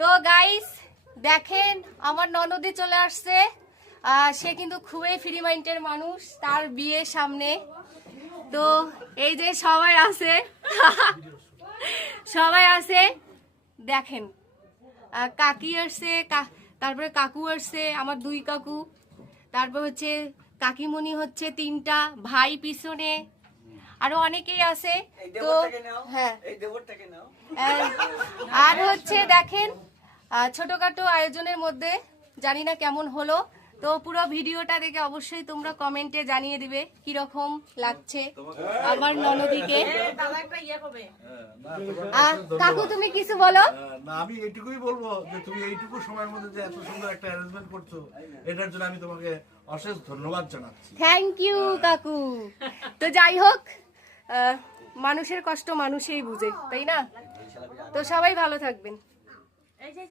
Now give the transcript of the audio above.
তো গাইস দেখেন আমার ননদি চলে আসছে। সে কিন্তু খুবই ফ্রি মাইন্ডের মানুষ, তার বিয়ে সামনে। তো এই যে সবাই আছে সবাই আছে দেখেন, কাকি আসছে, তারপরে কাকু আসছে, আমার 2 কাকু, তারপর হচ্ছে কাকিমণি হচ্ছে 3টা, ভাই পিছনে, আরো অনেকেই আছে। তো হ্যাঁ, আর হচ্ছে দেখেন ছোটখাটো আয়োজনের মধ্যে, জানি না কেমন হলো। তো পুরো ভিডিওটা দেখে অবশ্যই তোমরা কমেন্টে জানিয়ে দিবে কিরকম লাগছে আমার ননদীকে। কাকু তুমি কিছু বলো। না, আমি এইটুকুই বলবো যে তুমি এইটুকু সময়ের মধ্যে যে এত সুন্দর একটা অ্যারেঞ্জমেন্ট করছো, এটার জন্য আমি তোমাকে অশেষ ধন্যবাদ জানাচ্ছি। থ্যাংক ইউ কাকু। তো যাই হোক, মানুষের কষ্ট মানুষই বুঝে, তাই না? তো সবাই ভালো থাকবেন।